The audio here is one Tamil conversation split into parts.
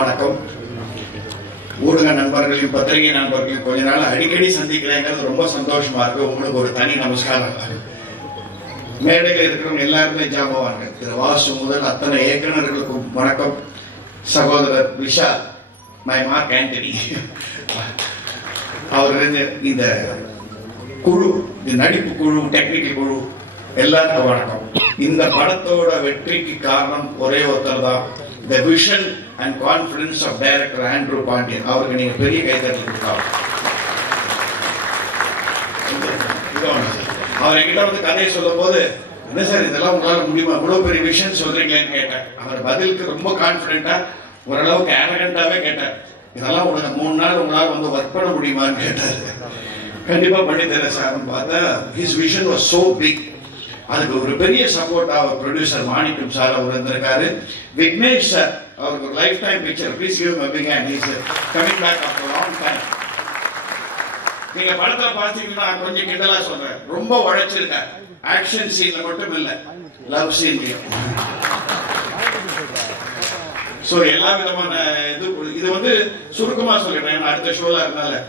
வணக்கம். ஊடக நண்பர்களையும் பத்திரிகை நண்பர்களையும் கொஞ்ச நாள் அடிக்கடி சந்திக்கிறேங்கிறது ரொம்ப சந்தோஷமா இருக்கு. உங்களுக்கு ஒரு தனி நமஸ்காரம். மேடையில் இருக்கிறவங்க எல்லாருமே ஜாபவாங்க. திரு வாசு முதல் அத்தனை இயக்குநர்களுக்கும் வணக்கம். சகோதரர் விஷால், மை மார்க் ஆண்டனி, அவர் இந்த குழு, இந்த நடிப்பு குழு, டெக்னிக்கல் குழு எல்லாருக்கும் வணக்கம். இந்த படத்தோட வெற்றிக்கு காரணம் ஒரே ஒருத்தர் தான். The vision and confidence of director Andrew Pandian. அவருக்கு நீங்க பெரிய கைதட்டல் கொடுக்கலாம். அவர் என்கிட்ட வந்து கதையை சொல்லும் போது, என்ன சார் இதெல்லாம் உங்களால முடியுமா, இவ்வளவு பெரிய விஷன் சொல்றீங்களேன்னு கேட்டேன். அவர் பதிலுக்கு ரொம்ப கான்பிடென்டா, ஓரளவுக்கு அரகண்டாவே கேட்டார். இதெல்லாம் உங்களுக்கு 3 நாள் உங்களால வந்து ஒர்க் பண்ண முடியுமான்னு கேட்டாரு. கண்டிப்பா பண்ணி தரேன் சார் பார்த்தா his vision was so big. அதுக்கு ஒரு பெரிய சப்போர்ட் அவர் ப்ரொடியூசர் மாணிக்கம் சார் அவர் இருந்திருக்காரு. விக்னேஷ் சார், அவருக்கு ஒரு life time picture. Please give him a big hand. He is coming back after a long time. நீங்க படத்துல பாத்தீங்கன்னா கொஞ்சம் கிண்டலா சொல்றேன், ரொம்ப உழைச்சிருக்காரு. ஆக்ஷன் சீன்ல மட்டும் இல்ல, லவ் சீன்லயும். சோ எல்லா விதமான இது வந்து சுருக்கமா சொல்லிடுறேன், அடுத்த ஷோல இருந்தால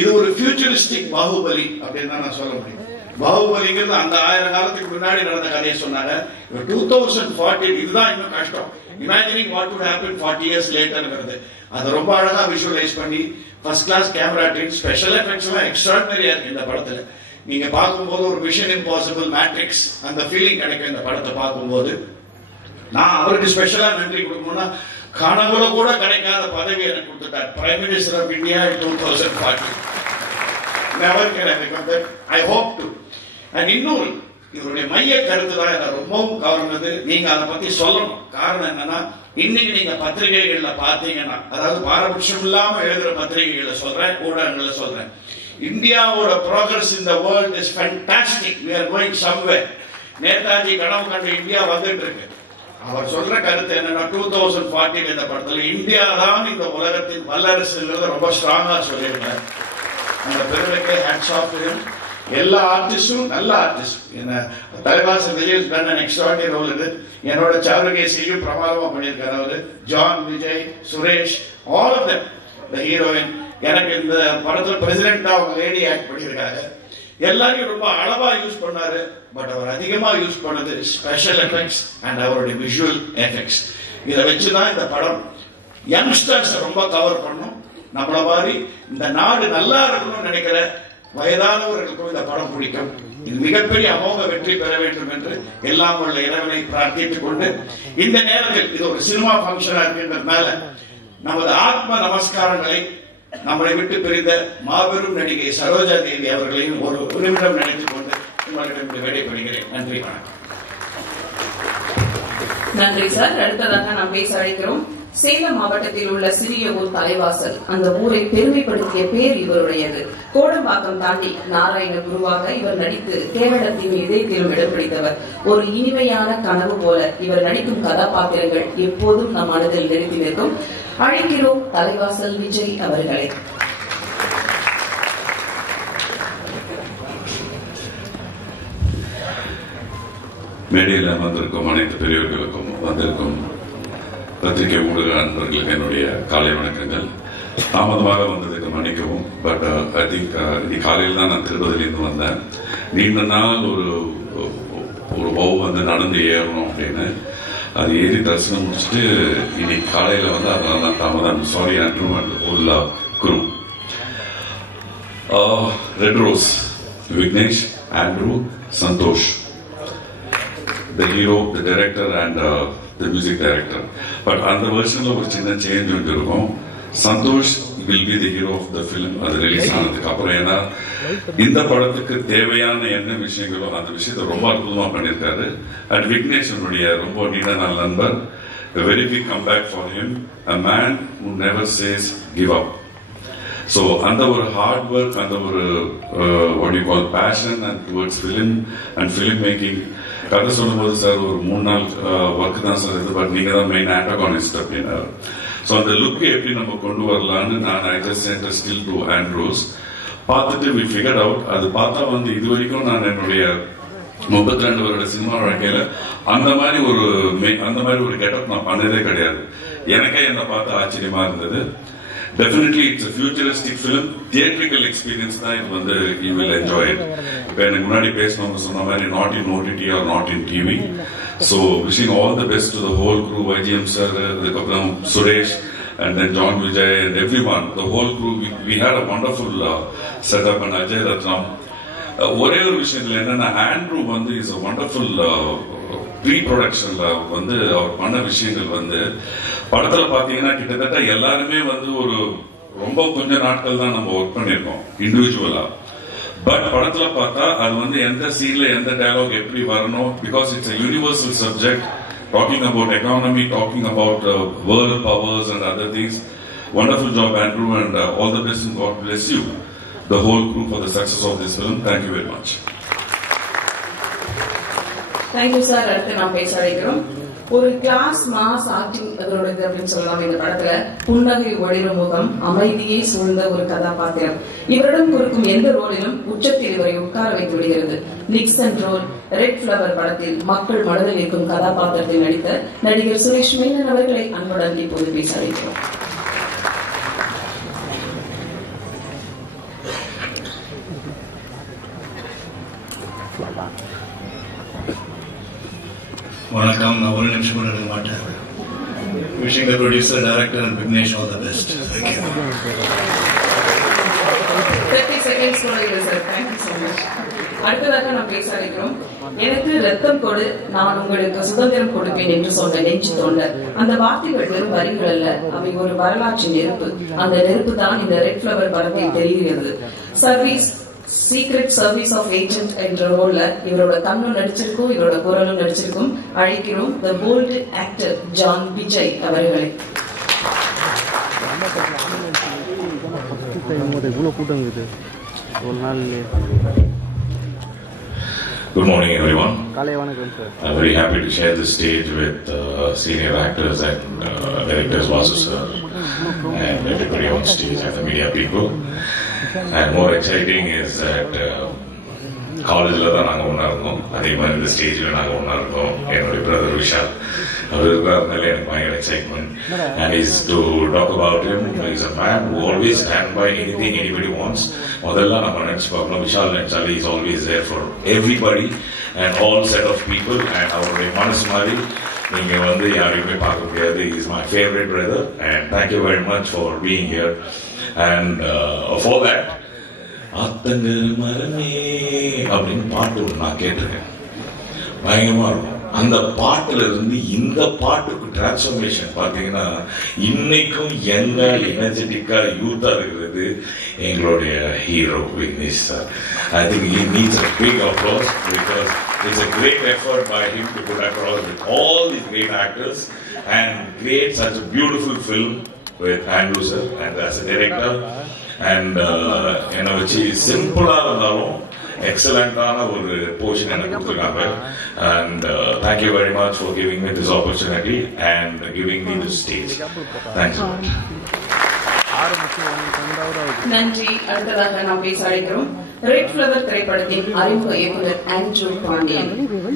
இது ஒரு ஃபியூச்சரிஸ்டிக் பாகுபலி அப்படின்னு தான் நான் சொல்ல முடியும். பாகுபலிங்கிறது அந்த 1000 காலத்துக்கு முன்னாடி நடந்த கதையை சொன்னாங்க. 2040 இதுதான் இன்னும் கஷ்டம். Imagining what would happen 40 years லேட்டர்ங்கிறது அது ரொம்ப அழகா விஷுவலைஸ் பண்ணி first class camera team, special effects எல்லாம் எக்ஸ்ட்ராடினரியா இருக்கு இந்த படத்துல. நீங்க பார்க்கும்போது ஒரு மிஷன் இம்பாசிபிள், மேட்ரிக்ஸ் அந்த ஃபீலிங் கிடைக்கும் இந்த படத்தை பார்க்கும்போது. நான் அவருக்கு ஸ்பெஷலா நன்றி கொடுக்கணும்னா, கனவுல கூட கிடைக்காத பதவி எனக்கு கொடுத்துட்டார். Prime minister of India in 2040. Never can I become that. I hope to. And இன்னொரு இவருடைய மைய கருத்து தான் என்ன ரொம்பவும் கவர்ந்தது. நீங்க அதை பத்தி சொல்லணும். காரணம் என்னன்னா, இன்னைக்கு நீங்க பத்திரிகைகள்ல பாத்தீங்கன்னா, அதாவது பாரபட்சம் இல்லாம எழுதுற பத்திரிகைகளை சொல்றேன், ஊடகங்களை சொல்றேன், இந்தியாவோட progress in the world is fantastic. we are going somewhere. Netaji கனவு கண்ட இந்தியா வந்துட்டு இருக்கு. அவர் சொல்ற கருத்து என்னன்னா, 2040 இந்த படத்துல இந்தியா தான் இந்த உலகத்தின் வல்லரசுங்கிறத ரொம்ப ஸ்ட்ராங்கா சொல்லியிருக்காரு. அந்த பெருமைக்கு ஹேட்ஸ் ஆஃப். எல்லா ஆர்டிஸ்டும் நல்ல ஆர்டிஸ்ட். என்ன Thalaivasal Vijay done an extraordinary role இது. என்னோட சாருகேசியும் பிரமாதமா பண்ணியிருக்காரு அவரு. John, Vijay, Suresh, all of them, the heroine. எனக்கு இந்த படத்துல பிரசிடென்டா அவங்க லேடி ஆக்ட் பண்ணியிருக்காங்க. எல்லாரையும் ரொம்ப அளவா யூஸ் பண்ணாரு. பட் அவர் அதிகமா யூஸ் பண்ணது ஸ்பெஷல் எஃபெக்ட்ஸ் அண்ட் அவருடைய விஷுவல் எஃபெக்ட்ஸ். இதை வச்சுதான் இந்த படம் யங்ஸ்டர்ஸ் ரொம்ப கவர் பண்ணும். நம்மள மாதிரி இந்த நாடு நல்லா இருக்கணும்னு நினைக்கிற வயதானவர்களுக்கும் இந்த படம் பிடிக்கும். இது மிகப்பெரிய அமோக வெற்றி பெற வேண்டும் என்று எல்லாம் உள்ள இறைவனை பிரார்த்தித்துக் கொண்டு, இந்த நேரத்தில் இது ஒரு சினிமா பங்கனா இருக்கின்றதுனால நமது ஆத்ம நமஸ்காரங்களை நம்மளை விட்டு பிரிந்த மாபெரும் நடிகை சரோஜா தேவி அவர்களையும் ஒரு நிமிடம் நினைத்துக் கொண்டு உங்களிடம் விடைபெறுகிறேன். நன்றி, வணக்கம். நன்றி சார். அடுத்ததாக நாம் பேச அழைக்கிறோம். சேலம் மாவட்டத்தில் உள்ள சிறிய ஊர் தலைவாசல். அந்த ஊரை பெருமைப்படுத்திய பேர் இவருடையது. கோடம்பாக்கம் தாண்டி நாராயண குருவாக இவர் நடித்து கேரளத்தின் இதயத்திலும் இடம் பிடித்தவர். ஒரு இனிமையான கனவு போல இவர் நடிக்கும் கதாபாத்திரங்கள் எப்போதும் நம் மனதில் நிறுத்தி நிற்கும். அழைக்கிறோம் தலைவாசல் விஜய் அவர்களை. மேடையில் அமர்ந்திருக்கும் அனைத்து பெரியவர்களுக்கும், வந்திருக்கும் பத்திரிகை ஊடக நண்பர்களுக்கு என்னுடைய காலை வணக்கங்கள். தாமதமாக வந்ததுக்கு மன்னிக்கவும். பட் ஐ திங்க் இன்னைக்கு காலையில் தான் நான் திருப்பதியிலிருந்து வந்தேன். நீண்ட நாள் ஒரு வந்து நடந்து ஏறணும் அப்படின்னு அது ஏறி தரிசனம் முடிச்சுட்டு இன்னைக்கு காலையில வந்து அதனால தான் தாமதம். சாரி ஆண்ட்ரூ அண்ட் ஓல்லா Guru. Red rose, Vignesh, Andrew, Santhosh, the hero, the director and the music director. But அந்த வெர்ஷன்ல ஒரு சின்ன சேஞ்ச் வந்து இருக்கும். Santhosh will be the hero of the film. அது ரிலீஸ் ஆனதுக்கு அப்புறம், ஏன்னா இந்த படத்துக்கு தேவையான என்ன விஷயங்களோ அந்த விஷயத்தை ரொம்ப அற்புதமா பண்ணியிருக்காரு. அண்ட் விக்னேஷ் என்னுடைய ரொம்ப நீண்ட நாள் நண்பர். A very big comeback for him. A man who never says give up. So அந்த ஒரு ஹார்ட் ஒர்க், அந்த ஒரு what you call passion and towards film and film making. கதை சொல்லும் போது சார் ஒரு 3 நாள் ஒர்க் தான் சார் இது, பட் நீங்க தான் மெயின் ஆன்டகானிஸ்ட் அப்படின்னாரு. ஸோ அந்த லுக்கை எப்படி நம்ம கொண்டு வரலான்னு நான் I just sent a still to Andrews. பார்த்துட்டு we figured out. அது பார்த்தா வந்து இது வரைக்கும் நான் என்னுடைய 32 வருட சினிமா வாழ்க்கையில அந்த மாதிரி ஒரு கெட்டப் நான் பண்ணதே கிடையாது. எனக்கே என்ன பார்த்து ஆச்சரியமா இருந்தது. Definitely it's a futuristic film. Theatrical experience தான் இது வந்து you will enjoy it. இப்போ எனக்கு முன்னாடி பேசணும்னு சொன்ன மாதிரி not in OTT or not in TV. So wishing all the best to the whole crew, YGM sir, அதுக்கப்புறம் Suresh and then John Vijay and everyone, the whole crew. We had a wonderful setup and Ajay Ratnam. ஒரே ஒரு விஷயத்துல என்னன்னா ஆண்ட்ரூ வந்து இஸ் a wonderful ப்ரீ ப்ரொடக்ஷன்ல வந்து அவர் பண்ண விஷயங்கள் வந்து படத்துல பாத்தீங்கன்னா கிட்டத்தட்ட எல்லாருமே வந்து ஒரு ரொம்ப கொஞ்ச நாட்கள் தான் நம்ம ஒர்க் பண்ணிருக்கோம் இண்டிவிஜுவலா. பட் படத்துல பார்த்தா அது வந்து எந்த சீன்ல எந்த டயலாக் எப்படி வரணும், because it's a universal subject, talking about economy, talking about world powers and other things. Wonderful job, Andrew, and all the best and God bless you, the whole crew, for the success of this film. Thank you very much. Thank you sir. அடுத்து நாம் பேச அழைக்கிறோம். ஒரு கிளாஸ் மாஸ் ஆக்டிங் அவரோடது அப்படின்னு சொல்லலாம். இந்த படத்துல புன்னகை ஒளிரும் முகம், அமைதியை சூழ்ந்த ஒரு கதாபாத்திரம். இவரிடம் கொடுக்கும் எந்த ரோலிலும் உச்சத்தில் இவரை உட்கார வைத்து விடுகிறது. நிக்சன் ரோல், ரெட் ஃபிளவர் படத்தில் மக்கள் மனதில் இருக்கும் கதாபாத்திரத்தில் நடித்த நடிகர் சுரேஷ் மேனன் அவர்களை அன்புடன் இப்போது பேச அழைக்கிறோம். வணக்கம். நான் ஒரு நிமிஷம் கூட எடுக்க மாட்டேன். Wishing the producer, director and Vignesh all the best. Thank you. 30 seconds சொல்லுங்க sir. Thank you so much. அடுத்ததாக நாம் பேச அழைக்கிறோம். எனக்கு ரத்தம் கொடு, நான் உங்களுக்கு சுதந்திரம் கொடுப்பேன் என்று சொன்ன நெஞ்சு தொண்டர். அந்த வார்த்தைகள் வெறும் வரிகள் அல்ல, அவை ஒரு வரலாற்று நெருப்பு. அந்த நெருப்பு தான் இந்த ரெட் ஃபிளவர் படத்தில் தெரிகிறது. Service secret service of agent என்ற ரோல்ல இவரோட கண்ணும் நடிச்சிருக்கும், இவரோட குரலும் நடிச்சிருக்கும். அழைக்கிறோம் the bold actor John Vijay அவர்களை. Good morning, everyone. I'm very happy to share this stage with senior actors and directors Vasu sir and everybody on stage and the media people. And more exciting is that காலேஜ்ல தான் நாங்கள் ஒன்றா இருந்தோம், அதே மாதிரி இந்த ஸ்டேஜில் நாங்கள் ஒன்றா இருக்கோம். என்னுடைய பிரதர் விஷால் அவர் இருக்கிறதுனால எனக்கு பயங்கர excitement. And is to talk about him, is a man who always stand by anything anybody wants. முதல்ல நம்ம நினைச்சு பார்க்கணும், விஷால் நினைச்சாலே is always there for everybody and all set of people. அண்ட் அவருடைய மனசு மாதிரி நீங்க வந்து யாரையுமே பார்க்க முடியாது. Is my favourite brother and thank you very much for being here. And for that அத்தங்கர் மரமே அப்படின்னு பாட்டு ஒன்று நான் கேட்டிருக்கேன், பயங்கரமா இருக்கும். அந்த பாட்டுல இருந்து இந்த பாட்டுக்கு டிரான்ஸ்ஃபர்மேஷன் பாத்தீங்கன்னா இன்னைக்கும் யங்க எனர்ஜெட்டிக்கா யூத்தா இருக்கிறது எங்களுடைய hero Vignesh sir. I think he needs a big applause because it's a great effort by him to put across with all these great actors and create such a beautiful film with Andrew sir and as a director. And என்ன வச்சு சிம்பிளா இருந்தாலும் எக்ஸலண்டான ஒரு போர்ஷன் எனக்கு கொடுத்துருக்காங்க. And thank you very much for giving me this opportunity and giving me this stage. Thanks so much. நன்றி. அடுத்ததாக நாம் பேச அழைக்கிறோம் ரெட் ஃபிளவர் திரைப்படத்தின் அறிமுக இயக்குனர் Andrew Pandian.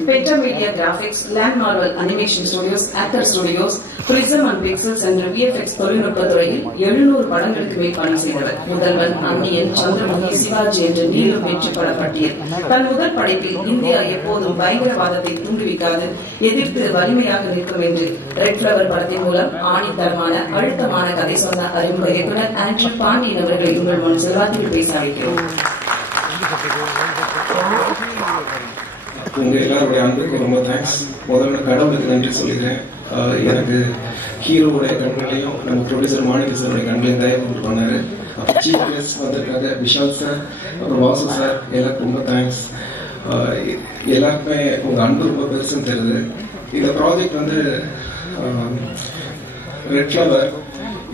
Petra media graphics, land Marvel animation studios, actor studios, prism and pixels என்ற VFX தொழில்நுட்ப துறையில் 700 படங்களுக்கு மேல் பணி செய்தவர். முதல்வன், அந்நியன், சந்திரமுகி, சிவாஜி என்று நீளும் வெற்றி பட பட்டியல். தன் முதல் படைப்பில் இந்தியா எப்போதும் பயங்கரவாதத்தை தூண்டுவிக்காது, எதிர்த்து வலிமையாக நிற்கும் என்று ரெட் ஃபிளவர் படத்தின் மூலம் ஆணித்தரமான அழுத்தமான கதை சொன்ன அறிமுக இயக்குனர் ஆண்ட்ரூ பாண்டியன் அவர்களை உங்கள் முன் செல்வாக்கில் பேச வைக்கிறோம். உங்க எல்லாருடைய அன்புக்கு ரொம்ப தேங்க்ஸ். முதல்ல கடவுளுக்கு நன்றி சொல்லிக்கிறேன். எனக்கு ஹீரோவுடைய கண்களையும் நம்ம ப்ரொடியூசர் மாணிக்க சாருடைய கண்களையும் தயவு கொண்டு பண்ணாரு. சீஃப் கெஸ்ட் வந்திருக்காங்க விஷால் சார், அப்புறம் வாசு சார், எல்லாருக்கும் ரொம்ப தேங்க்ஸ். எல்லாருக்குமே உங்க அன்பு ரொம்ப பெருசுன்னு தெரியுது. இந்த ப்ராஜெக்ட் வந்து ரெட் ஃபிளவர்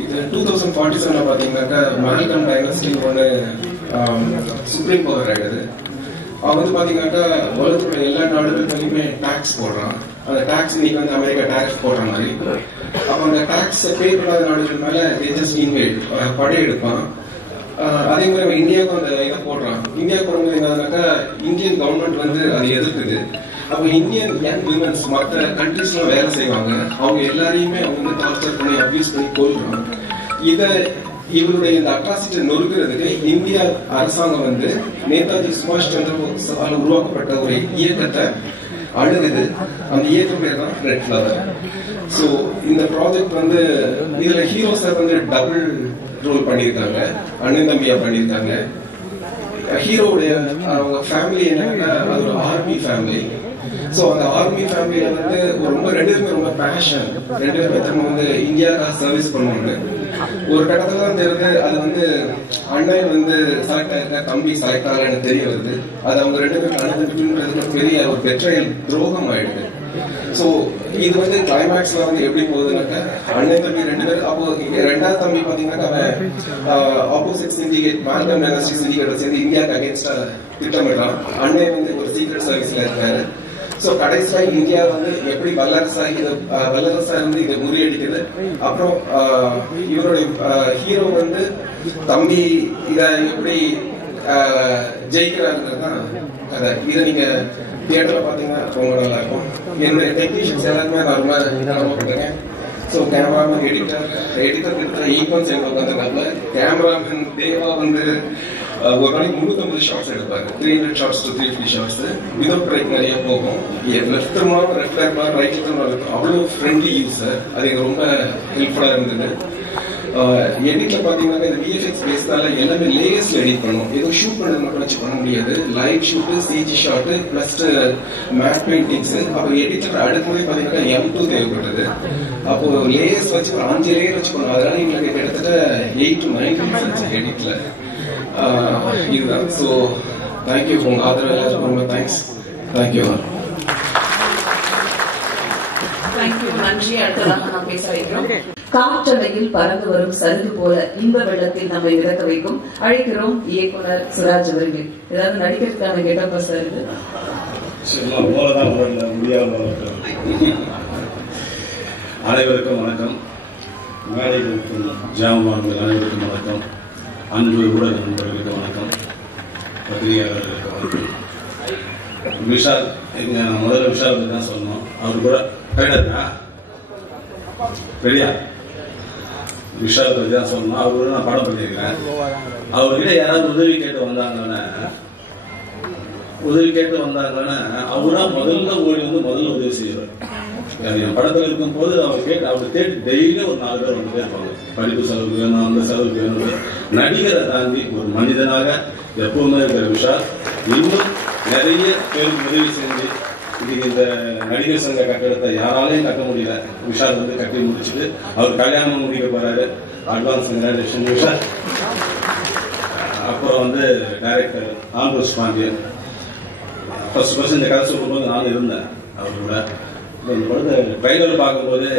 இது 2047 பாத்தீங்கன்னாக்கா மஹல்கான் டைனஸ்டி ஒன்று சுப்ரீம் பவர் ஆயிடுது. அவன் வந்து பாத்தீங்கன்னாக்கா உலகத்துல எல்லா நாடுகளுக்குமே டாக்ஸ் போடுறான். அந்த டாக்ஸ் இன்னைக்கு வந்து அமெரிக்கா டாக்ஸ் போடுற மாதிரி. அப்ப அந்த டாக்ஸ் பே பண்ணாத நாடுகள் மேல ஜஸ்ட் இன்வைட் படையெடுப்பான். அதே மாதிரி இந்தியாவுக்கு அந்த இதை போடுறான். இந்தியா போடும்போது என்னன்னாக்கா இந்தியன் கவர்மெண்ட் வந்து அதை எதிர்க்குது. அப்போ இந்தியன் யங் விமன்ஸ் மற்ற கண்ட்ரீஸ்லாம் வேலை செய்வாங்க, அவங்க எல்லாரையுமே அவங்க வந்து டார்ச்சர் பண்ணி அபியூஸ் பண்ணி கொள்றாங்க. இவருடைய இந்த அட்ராசிட்டி நொறுக்கிறதுக்கு இந்திய அரசாங்கம் வந்து நேதாஜி சுபாஷ் சந்திர போஸால் உருவாக்கப்பட்ட ஒரு இயக்கத்தை அணுகுது. அந்த இயக்கம் பேர் தான் ரெட் ஃபிளவர். ஸோ இந்த ப்ராஜெக்ட் வந்து இதுல ஹீரோஸை வந்து டபுள் ரோல் பண்ணியிருக்காங்க, அண்ணன் தம்பியா பண்ணியிருக்காங்க. ஹீரோவுடைய அவங்க ஃபேமிலி என்னன்னா அது ஒரு ஆர்மி ஃபேமிலி. ஸோ அந்த ஆர்மி ஃபேமிலியில வந்து ரொம்ப 2 பேருமே ரொம்ப பேஷன், 2 பேருமே திரும்ப வந்து இந்தியாவுக்காக சர்வீஸ் பண்ணுவாங்க. ஒரு கட்டத்துல தான் தெரியுது அது வந்து அண்ணன் வந்து செலக்ட் ஆயிருக்க, தம்பி செலக்ட் ஆகலன்னு தெரிய வருது. அது அவங்க 2 பேரும் அனுபவிக்கிறதுக்கு பெரிய ஒரு பெட்ரையல் துரோகம் ஆயிடுது. சோ இது வந்து கிளைமேக்ஸ்ல வந்து எப்படி போகுதுன்னாக்கா அண்ணன் தம்பி 2 பேரும். அப்போ 2வது தம்பி பாத்தீங்கன்னா அவன் opposite syndicate Malcolm dynasty syndicate சேர்ந்து இந்தியாவுக்கு அகேன்ஸ்டா திட்டமிடலாம். அண்ணன் வந்து ஒரு சீக்ரெட் சர்வீஸ்ல இருக்காரு. சோ கடைசியா இந்தியா வந்து எப்படி வல்லரசா இருந்து இதை முறியடிக்குது. அப்புறம் இவருடைய ஹீரோ வந்து தம்பி இத எப்படி ஜெயிக்கிறாருன்றதுதான் கதை. இதை நீங்க தியேட்டர்ல பாத்தீங்கன்னா ரொம்ப நல்லா இருக்கும். என்னுடைய டெக்னீஷியன்ஸ் எல்லாருமே நான் ரொம்ப பண்றேன். ஸோ கேமராமேன் எடிட்டர் கிட்ட ஈக்குவல் சேர்ந்து உட்காந்துருக்காங்க. கேமராமேன் தேவா வந்து ஒரு நாளைக்கு 350 ஷார்ட்ஸ் எடுப்பாங்க, 300 shots to 350 shots. Without break நிறைய போகும். லெஃப்ட் திரும்ப லெஃப்ட் பார் ரைட் திரும்ப அவ்வளோ ஃப்ரெண்ட்லி யூஸ். அது எனக்கு ரொம்ப ஹெல்ப்ஃபுல்லா இருந்தது. எடிட்ல பாத்தீங்கன்னா இந்த விஎஃப்எக்ஸ் பேஸ்னால எல்லாமே லேயர்ஸ்ல எடிட் பண்ணும். ஏதோ ஷூட் பண்ணது மட்டும் வச்சு பண்ண முடியாது. Live shoot, CG shot plus matte paintings. அப்போ எடிட்டர் அடுக்கும்போது பாத்தீங்கன்னா M2 தேவைப்பட்டது. அப்போ லேயர்ஸ் வச்சு ஒரு 5 லேயர் வச்சு பண்ணுவோம். அதனால எங்களுக்கு கிட்டத்தட்ட 8 to 9 minutes எடிட்ல. இதுதான். ஸோ தேங்க்யூ உங்க ஆதரவு எல்லாருக்கும் ரொம்ப தேங்க்ஸ். தேங்க்யூ. தேங்க்யூ, நன்றி. அடுத்ததாக நாம் பேச வைக்கிறோம். காற்றலையில் பறந்து வரும் சருகு போல இன்ப வெள்ளத்தில் நம்மை மிதக்க வைக்கும் அழைக்கிறோம் இயக்குனர் சுராஜ் அவர்கள். ஏதாவது நடிக்கிறதுக்கான கெட்டப்பா சார் இது அனைவருக்கும் வணக்கம். மேடையில் இருக்கும் ஜாமான்கள் அனைவருக்கும் வணக்கம். அன்பு ஊடக நண்பர்களுக்கு வணக்கம். பத்திரிகையாளர்களுக்கு வணக்கம். விஷால் முதல்ல விஷால் தான் சொல்லணும். அவர் கூட ரெடியா விஷால் பற்றி தான் சொல்லணும். அவரு நான் படம் பண்ணியிருக்கிறேன். அவர்கிட்ட யாராவது உதவி கேட்டு வந்தாங்கன்னா அவரா முதல்ல ஓடி வந்து முதல்ல உதவி செய்வார். என் படத்துல இருக்கும் போது அவர் தேடி டெய்லி ஒரு 4 பேர் வந்து இருப்பாங்க. படிப்பு செலவுக்கு வேணும், அந்த செலவுக்கு வேணும். நடிகரை தாண்டி ஒரு மனிதனாக எப்பவுமே இருக்கிற விஷால் இன்னும் நிறைய பேருக்கு உதவி செஞ்சு இன்னைக்கு இந்த நடிகர் சங்க கட்டடத்தை யாராலையும் கட்ட முடியல. விஷால் வந்து கட்டி முடிச்சுட்டு அவர் கல்யாணம் முடிக்க போறாரு. Advance congratulation Vishal. அப்புறம் வந்து டைரக்டர் ஆம்பூஷ் பாண்டியன். ஃபர்ஸ்ட் இந்த கதை சொல்லும்போது நானும் இருந்தேன் அவர் கூட. இந்த படத்தை ட்ரைலர் பார்க்கும்போது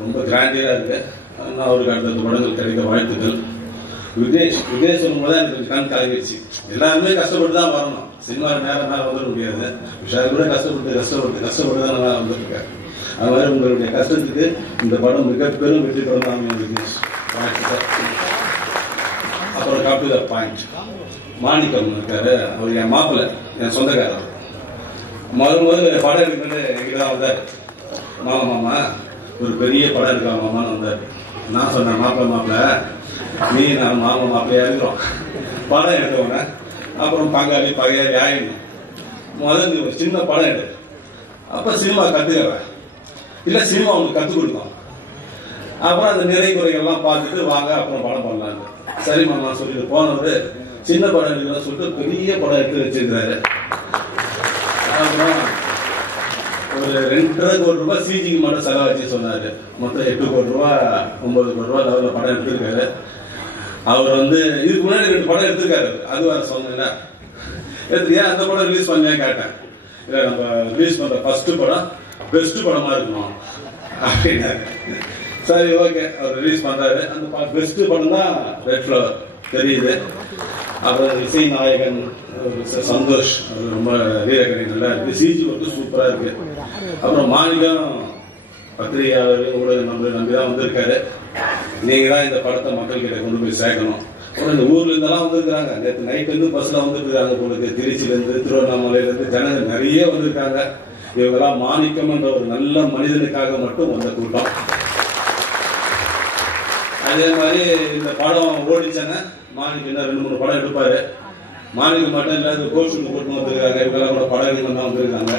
ரொம்ப கிராண்டியரா இருக்கு. நான் அவருக்கு அடுத்த படங்கள் கிடைக்க வாழ்த்துக்கள். விக்னேஷ் சொல்லும் போது எனக்கு கொஞ்சம் கண் கலங்கிடுச்சு. எல்லாருமே கஷ்டப்பட்டு தான் வரணும். சினிமா நேரம் மேல வந்துட முடியாது. விஷால் கூட கஷ்டப்பட்டு தான் நல்லா வந்துருக்காரு. அது மாதிரி உங்களுடைய கஷ்டத்துக்கு இந்த படம் மிக பெரும் வெற்றி படம் தான் விக்னேஷ். அப்புறம் கம் டு த பாயிண்ட். மாணிக்கம் இருக்காரு. அவர் என் மாப்பிள்ள, என் சொந்தக்காரர். முதல்ல படம் எடுக்கிறது எங்கிட்ட வந்தாரு. மாமா ஒரு பெரிய படம் எடுக்கலாம் மாமான்னு வந்தாரு. நான் சொன்னேன் மாப்பிள்ள நீ நான் மாமா மாப்பிள்ளையா இருக்கிறோம், படம் எடுத்தவன அப்புறம் பங்காளி பகையாளி ஆயிடும். முதல்ல நீ ஒரு சின்ன படம் எடு, அப்ப சினிமா கத்துக்கவ இல்ல சினிமா உங்களுக்கு கத்துக் கொடுக்கும். அப்புறம் அந்த நிறை குறைகள்லாம் பார்த்துட்டு வாங்க அப்புறம் படம் பண்ணலான்னு. சரி மாமா சொல்லிட்டு போனவரு சின்ன படம் எடுக்கணும்னு சொல்லிட்டு பெரிய படம் எடுத்து வச்சிருக்கிறாரு. அப்புறம் ஒரு 2.5 கோடி ரூபாய் சிஜிக்கு மட்டும் செலவாச்சு சொன்னாரு. மொத்தம் 8 கோடி ரூபாய் 9 கோடி ரூபாய் லெவல்ல படம் எடுத்திருக்காரு. அவர் வந்து இதுக்கு முன்னாடி 2 படம் எடுத்திருக்காரு. அது வேற சொன்னேன். ஏன் அந்த படம் ரிலீஸ் பண்ணலாம் கேட்டேன். இல்ல நம்ம ரிலீஸ் பண்ற ஃபர்ஸ்ட் படம் பெஸ்ட் படமா இருக்கணும் அப்படின்னாரு. சரி ஓகே அவர் ரிலீஸ் பண்றாரு. அந்த பெஸ்ட் படம் தான் ரெட் ஃபிளவர் தெரியுது. அப்புறம் இசை நாயகன் சந்தோஷ் ரொம்ப வீரக்கணி நல்லா இருக்கு. சிஜி ஒர்க்கு சூப்பரா இருக்கு. அப்புறம் மாணிக்கம் பத்திரிகையாளர் ஊடக நம்பிதான் வந்திருக்காரு. நீங்க தான் இந்த படத்தை மக்கள் கிட்ட கொண்டு போய் சேர்க்கணும். இந்த ஊர்ல இருந்தெல்லாம் வந்திருக்காங்க. நேற்று நைட் வந்து பஸ்ல வந்துட்டு இருக்காங்க. உங்களுக்கு திருச்சியில இருந்து திருவண்ணாமலையில இருந்து ஜனங்கள் நிறைய வந்திருக்காங்க. இவங்கெல்லாம் மாணிக்கம் என்ற ஒரு நல்ல மனிதனுக்காக மட்டும் வந்த கூட்டம். அதே மாதிரி இந்த படம் ஓடிச்சாங்க. மாணிக்கம் இன்னும் 2-3 படம் எடுப்பாரு. மாணிக்கம் மட்டும் இல்லாத கோஷூட்டு போட்டு வந்திருக்காங்க. இவங்கெல்லாம் கூட படம் எடுக்க தான் வந்திருக்காங்க.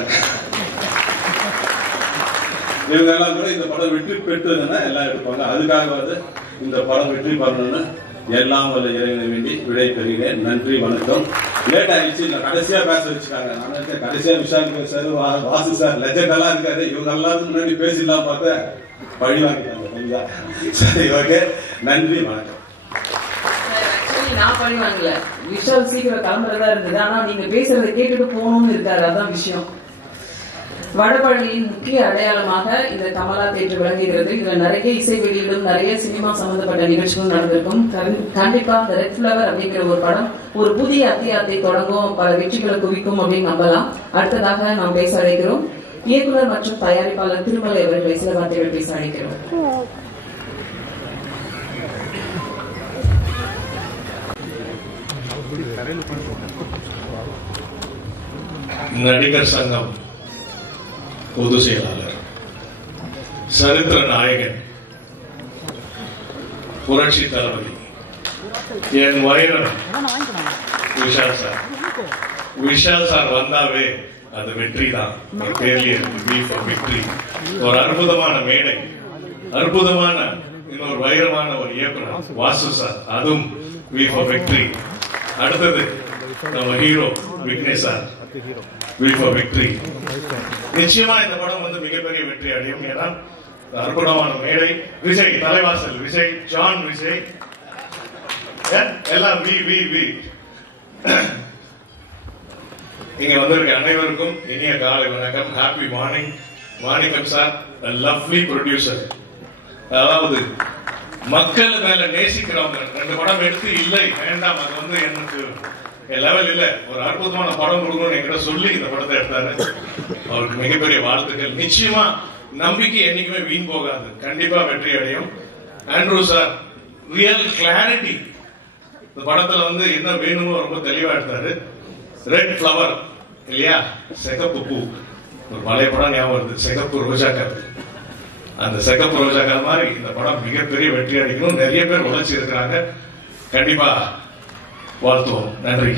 இவங்க எல்லாம் கூட இந்த படம் வெற்றி பெற்றதுன்னா எல்லாம் எடுப்பாங்க. அதுக்காக வந்து இந்த படம் வெற்றி பண்ணணும்னு எல்லாம் வல்ல இறைவனை வேண்டி விடை பெறுகிறேன். நன்றி, வணக்கம். லேட் ஆகிடுச்சு, இல்லை கடைசியா பேச வச்சுக்காங்க. நான் கடைசியா விஷால் பேசுறாரு, வாசு சார் லெஜெண்ட் எல்லாம் இருக்காரு, இவங்க எல்லாத்துக்கும் முன்னாடி பேசிடலாம் பார்த்தா பழி வாங்கிட்டாங்க. சரி, ஓகே, நன்றி, வணக்கம். நான் பழி வாங்கல, விஷால் சீக்கிரம் கிளம்புறதா இருந்தது. ஆனா நீங்க பேசுறதை கேட்டுட்டு போகணும்னு இருக்காரு, அதான் விஷயம். வடபழனியின் முக்கிய அடையாளமாக இந்த கமலா தேட்டர் விளங்குகிறது. இதுல நிறைய இசை வெளியிடும், நிறைய சினிமா சம்பந்தப்பட்ட நிகழ்ச்சிகளும் நடந்திருக்கும். கண்டிப்பா இந்த ரெட் ஃபிளவர் அப்படிங்கிற ஒரு படம் ஒரு புதிய அத்தியாயத்தை தொடங்கும், பல வெற்றிகளை குவிக்கும் அப்படின்னு நம்பலாம். அடுத்ததாக நாம் பேச அழைக்கிறோம் இயக்குனர் மற்றும் தயாரிப்பாளர் திருமலை அவர்களை சில வார்த்தைகள் பேச அழைக்கிறோம். நடிகர் சங்கம் பொதுச் செயலாளர், சரித்திர நாயகன், புரட்சி தளபதி, என் வைரம் விஷால் சார். விஷால் சார் வந்தாவே அது வெற்றி தான். வெற்றி. ஒரு அற்புதமான மேடை, அற்புதமான இன்னொரு வைரமான ஒரு இயக்குனர் வாசு சார், அதுவும் வெற்றி. அடுத்தது நம்ம ஹீரோ விக்னேஷ் சார், வெற்றி. நிச்சயமா இந்த படம் வந்து மிகப்பெரிய வெற்றி அடையும். ஏன்னா அற்புதமான மேடை, விஜய் தலைவாசல், விஜய், ஜான் விஜய், எல்லாம் இங்க வந்திருக்க அனைவருக்கும் இனிய காலை வணக்கம். Happy morning. Manickam sir lovely producer. அதாவது மக்கள் மேல நேசிக்கிறவங்க. 2 படம் எடுத்து இல்லை வேண்டாம், அது வந்து எனக்கு லெவல் இல்ல, ஒரு அற்புதமான படம் கொடுக்கணும்னு என்கிட்ட சொல்லி இந்த படத்தை எடுத்தாரு. அவருக்கு மிகப்பெரிய வாழ்த்துக்கள். நிச்சயமா நம்பிக்கை என்னைக்குமே வீண் போகாது, கண்டிப்பா வெற்றி அடையும். ஆண்ட்ரூ சார் ரியல் கிளாரிட்டி, இந்த படத்துல வந்து என்ன வேணுமோ ரொம்ப தெளிவா எடுத்தாரு. ரெட் ஃபிளவர் இல்லையா, சிகப்பு பூ, ஒரு பழைய படம் ஞாபகம் வருது, சிகப்பு ரோஜாக்கள். அந்த சிகப்பு ரோஜாக்கள் மாதிரி இந்த படம் மிகப்பெரிய வெற்றி அடைக்கணும். நிறைய பேர் உழைச்சி இருக்கிறாங்க, கண்டிப்பா வாழ்த்துவோம். நன்றி.